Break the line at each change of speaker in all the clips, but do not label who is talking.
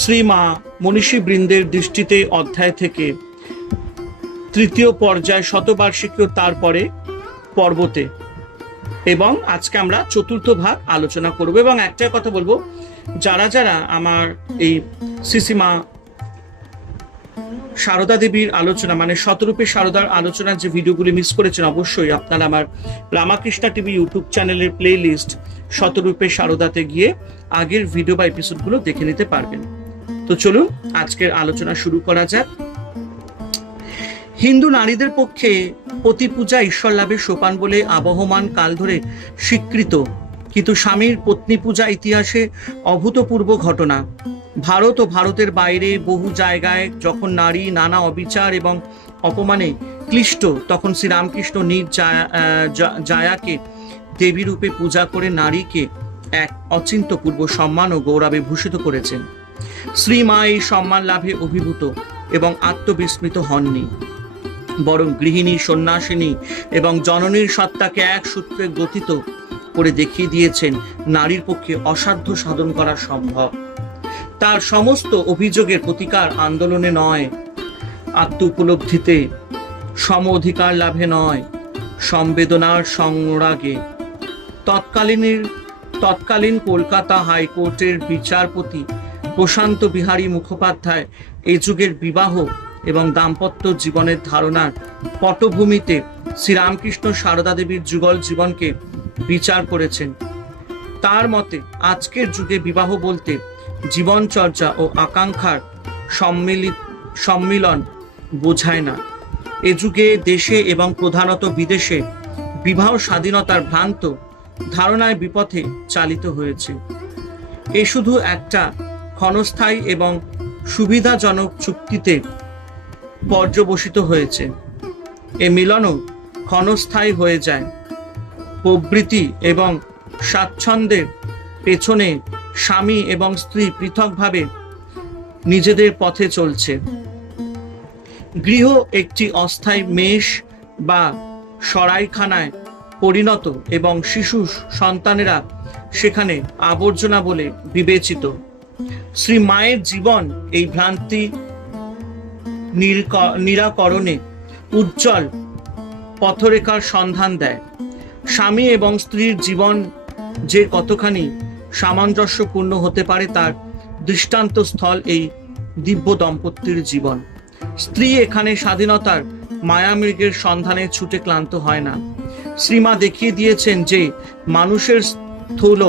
শ্রীমা মনীষীবৃন্দের দৃষ্টিতে অধ্যায় থেকে তৃতীয় পর্যায় শতবার্ষিকী তারপরে পর্বতে এবং আজকে আমরা চতুর্থ ভাগ আলোচনা করব এবং একটাই কথা বলবো যারা যারা আমার এই সিসিমা সারদা দেবীর আলোচনা মানে শতরূপে সারদার আলোচনার যে ভিডিওগুলি মিস করেছেন অবশ্যই আপনারা আমার রামাকৃষ্ণা টিভি ইউটিউব চ্যানেলের প্লে লিস্ট শতরূপে সারদাতে গিয়ে আগের ভিডিও বা এপিসোডগুলো দেখে নিতে পারবেন তো চলুন আজকের আলোচনা শুরু করা যাক হিন্দু নারীদের পক্ষে পতি পূজা ঈশ্বর লাভের সোপান বলে আবহমান কাল ধরে স্বীকৃত কিন্তু স্বামীর পত্নী পূজা ইতিহাসে অভূতপূর্ব ঘটনা ভারত ও ভারতের বাইরে বহু জায়গায় যখন নারী নানা অবিচার এবং অপমানে ক্লিষ্ট তখন শ্রীরামকৃষ্ণ নিজ জায়াকে দেবীরূপে পূজা করে নারীকে এক অচিন্তপূর্ব সম্মান ও গৌরবে ভূষিত করেছেন শ্রীমা এই সম্মান লাভে অভিভূত এবং আত্মবিস্মৃত হননি বরং গৃহিণী সন্ন্যাসিনী এবং জননীর সত্তাকে এক সূত্রে গঠিত করে দেখিয়ে দিয়েছেন নারীর পক্ষে অসাধ্য সাধন করা সম্ভব তার সমস্ত অভিযোগের প্রতিকার আন্দোলনে নয় আত্ম উপলব্ধিতে সম অধিকার লাভে নয় সমবেদনার সংরাগে তৎকালীনের তৎকালীন কলকাতা হাইকোর্টের বিচারপতি প্রশান্ত বিহারী মুখোপাধ্যায় এ যুগের বিবাহ এবং দাম্পত্য জীবনের ধারণার পটভূমিতে শ্রীরামকৃষ্ণ সারদা দেবীর যুগল জীবনকে বিচার করেছেন তার মতে আজকের যুগে বিবাহ বলতে জীবনচর্চা ও আকাঙ্ক্ষার সম্মিলিত সম্মিলন বোঝায় না এ যুগে দেশে এবং প্রধানত বিদেশে বিবাহ স্বাধীনতার ভ্রান্ত ধারণায় বিপথে চালিত হয়েছে এ শুধু একটা ক্ষণস্থায়ী এবং সুবিধাজনক চুক্তিতে পর্যবসিত হয়েছে এ মিলনও ক্ষণস্থায়ী হয়ে যায় প্রবৃতি এবং স্বাচ্ছন্দ্যের পেছনে স্বামী এবং স্ত্রী পৃথকভাবে নিজেদের পথে চলছে গৃহ একটি অস্থায়ী মেষ বা সরাইখানায় পরিণত এবং শিশু সন্তানেরা সেখানে আবর্জনা বলে বিবেচিত শ্রী মায়ের জীবন এই ভ্রান্তি নিরাকরণে উজ্জ্বল পথরেখার সন্ধান দেয় স্বামী এবং স্ত্রীর জীবন যে কতখানি সামঞ্জস্যপূর্ণ হতে পারে তার দৃষ্টান্ত স্থল এই দিব্য দম্পতির জীবন স্ত্রী এখানে স্বাধীনতার মায়ামৃগের সন্ধানে ছুটে ক্লান্ত হয় না শ্রীমা দেখিয়ে দিয়েছেন যে মানুষের স্থূল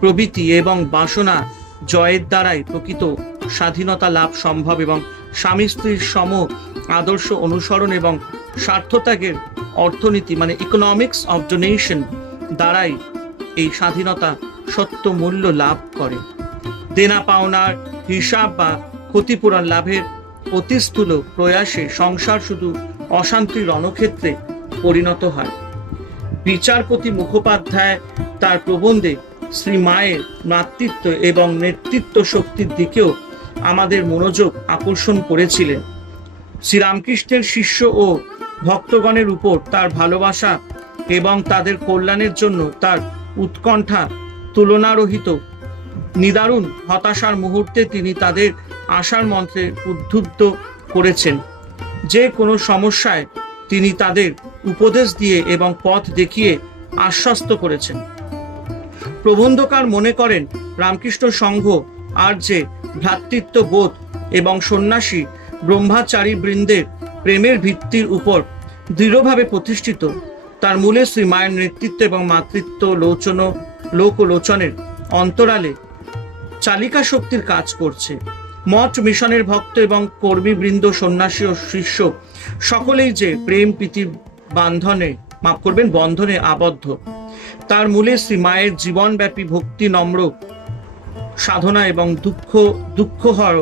প্রবৃতি এবং বাসনা জয়ের দ্বারাই প্রকৃত স্বাধীনতা লাভ সম্ভব এবং স্বামী স্ত্রীর সম আদর্শ অনুসরণ এবং স্বার্থত্যাগের অর্থনীতি মানে ইকোনমিক্স অব ডোনেশন দ্বারাই এই স্বাধীনতা সত্য মূল্য লাভ করে দেনা পাওনার হিসাব বা ক্ষতিপূরণ লাভের অতিস্থূল প্রয়াসে সংসার শুধু অশান্তির রণক্ষেত্রে পরিণত হয় বিচারপতি মুখোপাধ্যায় তার প্রবন্ধে শ্রী মায়ের মাতৃত্ব এবং নেতৃত্ব শক্তির দিকেও আমাদের মনোযোগ আকর্ষণ করেছিলেন শ্রীরামকৃষ্ণের শিষ্য ও ভক্তগণের উপর তার ভালোবাসা এবং তাদের কল্যাণের জন্য তার উৎকণ্ঠা তুলনারহিত নিদারুণ হতাশার মুহূর্তে তিনি তাদের আশার মন্ত্রে উদ্বুদ্ধ করেছেন যে কোনো সমস্যায় তিনি তাদের উপদেশ দিয়ে এবং পথ দেখিয়ে আশ্বস্ত করেছেন প্রবন্ধকার মনে করেন রামকৃষ্ণ সংঘ আর যে ভ্রাতৃত্ব বোধ এবং সন্ন্যাসী ব্রহ্মাচারী বৃন্দের প্রেমের ভিত্তির উপর দৃঢ়ভাবে প্রতিষ্ঠিত তার মূলে শ্রী মায়ের নেতৃত্ব এবং মাতৃত্ব লোচন লোকলোচনের অন্তরালে চালিকা শক্তির কাজ করছে মঠ মিশনের ভক্ত এবং কর্মীবৃন্দ সন্ন্যাসী ও শিষ্য সকলেই যে প্রেম প্রীতি বান্ধনে মাফ করবেন বন্ধনে আবদ্ধ তার মূলে শ্রী মায়ের জীবনব্যাপী ভক্তি নম্র সাধনা এবং দুঃখ দুঃখহর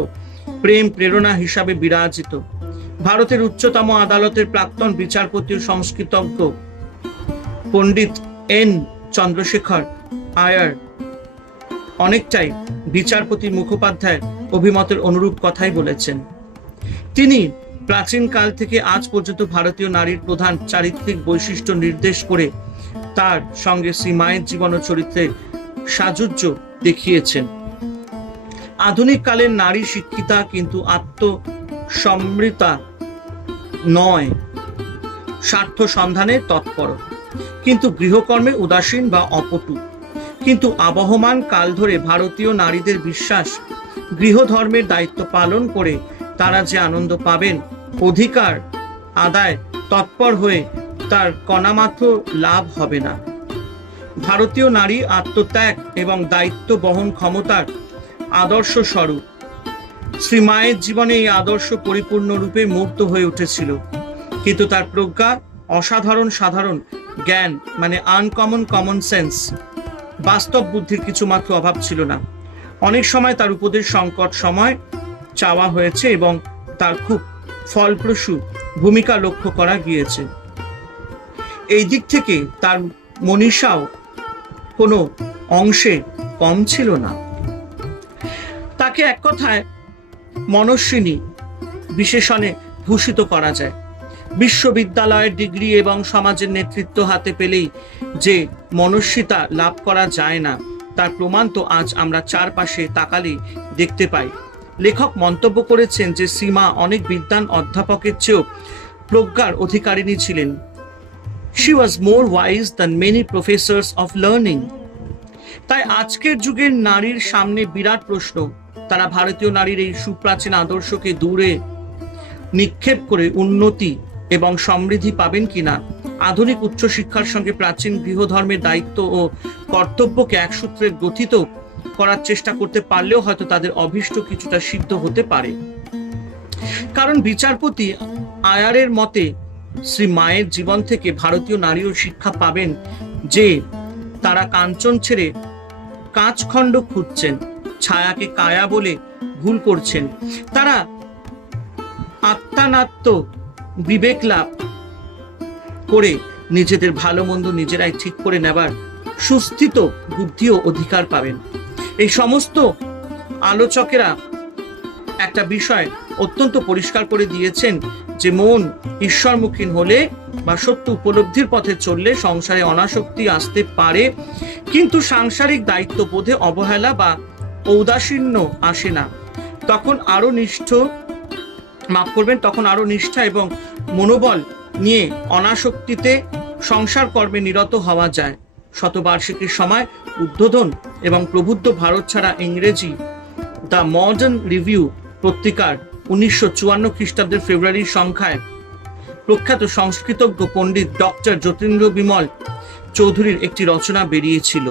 প্রেম প্রেরণা হিসাবে বিরাজিত ভারতের উচ্চতম আদালতের প্রাক্তন বিচারপতির সংস্কৃতজ্ঞ পণ্ডিত এন চন্দ্রশেখর আয়ার অনেকটাই বিচারপতি মুখোপাধ্যায় অভিমতের অনুরূপ কথাই বলেছেন তিনি প্রাচীন কাল থেকে আজ পর্যন্ত ভারতীয় নারীর প্রধান চারিত্রিক বৈশিষ্ট্য নির্দেশ করে তার সঙ্গে শ্রী মায়ের জীবন ও চরিত্রে সাজুজ্য দেখিয়েছেন আধুনিক কালের নারী শিক্ষিতা কিন্তু আত্মসমৃতা নয় স্বার্থ সন্ধানে তৎপর কিন্তু গৃহকর্মে উদাসীন বা অপটু কিন্তু আবহমান কাল ধরে ভারতীয় নারীদের বিশ্বাস গৃহধর্মের দায়িত্ব পালন করে তারা যে আনন্দ পাবেন অধিকার আদায় তৎপর হয়ে তার কণামাত্র লাভ হবে না ভারতীয় নারী আত্মত্যাগ এবং দায়িত্ব বহন ক্ষমতার আদর্শ স্বরূপ শ্রীমায়ের জীবনে এই আদর্শ পরিপূর্ণরূপে মুক্ত হয়ে উঠেছিল কিন্তু তার প্রজ্ঞা অসাধারণ সাধারণ জ্ঞান মানে আনকমন কমন সেন্স বাস্তব বুদ্ধির কিছু মাত্র অভাব ছিল না অনেক সময় তার উপদেশ সংকট সময় চাওয়া হয়েছে এবং তার খুব ফলপ্রসূ ভূমিকা লক্ষ্য করা গিয়েছে এই দিক থেকে তার মনীষাও কোনো অংশে কম ছিল না তাকে এক কথায় মনস্বিনী বিশেষণে ভূষিত করা যায় বিশ্ববিদ্যালয়ের ডিগ্রি এবং সমাজের নেতৃত্ব হাতে পেলেই যে মনস্বিতা লাভ করা যায় না তার প্রমাণ তো আজ আমরা চারপাশে তাকালে দেখতে পাই লেখক মন্তব্য করেছেন যে সীমা অনেক বিদ্যান অধ্যাপকের চেয়েও প্রজ্ঞার অধিকারিণী ছিলেন she was more wise than many professors of learning তাই আজকের যুগের নারীর সামনে বিরাট প্রশ্ন তারা ভারতীয় নারীর এই সুপ্রাচীন আদর্শকে দূরে নিক্ষেপ করে উন্নতি এবং সমৃদ্ধি পাবেন কিনা আধুনিক উচ্চশিক্ষার সঙ্গে প্রাচীন গৃহধর্মের দায়িত্ব ও কর্তব্যকে একসূত্রে গঠিত করার চেষ্টা করতে পারলেও হয়তো তাদের অভীষ্ট কিছুটা সিদ্ধ হতে পারে কারণ বিচারপতি আয়ারের মতে শ্রী মায়ের জীবন থেকে ভারতীয় নারীও শিক্ষা পাবেন যে তারা কাঞ্চন ছেড়ে কাঁচখণ্ড খুঁজছেন ছায়াকে কায়া বলে ভুল করছেন তারা আত্মানাত্ম বিবেক লাভ করে নিজেদের ভালো মন্দ নিজেরাই ঠিক করে নেবার সুস্থিত বুদ্ধিও অধিকার পাবেন এই সমস্ত আলোচকেরা একটা বিষয় অত্যন্ত পরিষ্কার করে দিয়েছেন যে মন ঈশ্বরমুখীন হলে বা সত্য উপলব্ধির পথে চললে সংসারে অনাসক্তি আসতে পারে কিন্তু সাংসারিক দায়িত্ববোধে অবহেলা বা ঔদাসীন্য আসে না তখন আরও নিষ্ঠ মাফ করবেন তখন আরও নিষ্ঠা এবং মনোবল নিয়ে অনাসক্তিতে সংসার কর্মে নিরত হওয়া যায় শতবার্ষিকীর সময় উদ্বোধন এবং প্রবুদ্ধ ভারত ছাড়া ইংরেজি দ্য মডার্ন রিভিউ পত্রিকার উনিশশো খ্রিস্টাব্দের ফেব্রুয়ারির সংখ্যায় প্রখ্যাত সংস্কৃতজ্ঞ পণ্ডিত ডক্টর যতীন্দ্র বিমল চৌধুরীর একটি রচনা বেরিয়েছিল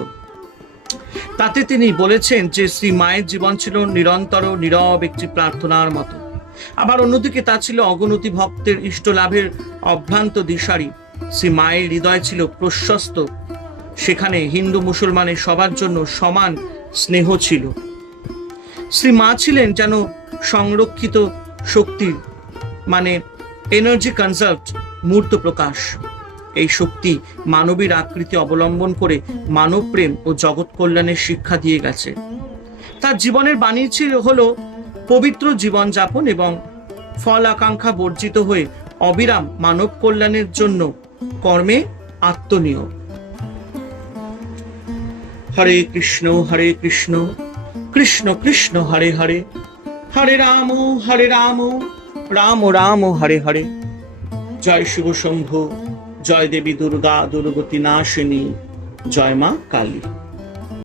তাতে তিনি বলেছেন যে শ্রী মায়ের জীবন ছিল নিরন্তর নীরব একটি প্রার্থনার মতো আবার অন্যদিকে তা ছিল অগণতি ভক্তের ইষ্ট লাভের অভ্রান্ত দিশারি শ্রী মায়ের হৃদয় ছিল প্রশস্ত সেখানে হিন্দু মুসলমানের সবার জন্য সমান স্নেহ ছিল শ্রী মা ছিলেন যেন সংরক্ষিত শক্তির মানে এনার্জি কনজার্ভ মূর্ত প্রকাশ এই শক্তি মানবীর আকৃতি অবলম্বন করে মানব প্রেম ও জগৎ কল্যাণের শিক্ষা দিয়ে গেছে তার জীবনের বাণী ছিল হল পবিত্র জীবনযাপন এবং ফল আকাঙ্ক্ষা বর্জিত হয়ে অবিরাম মানব কল্যাণের জন্য কর্মে আত্মনিয়োগ হরে কৃষ্ণ হরে কৃষ্ণ কৃষ্ণ কৃষ্ণ হরে হরে হরে রাম হরে রাম রাম রাম হরে হরে জয় শিব শম্ভু জয় দেবী দুর্গা দুর্গতি নাশিনী জয় মা কালী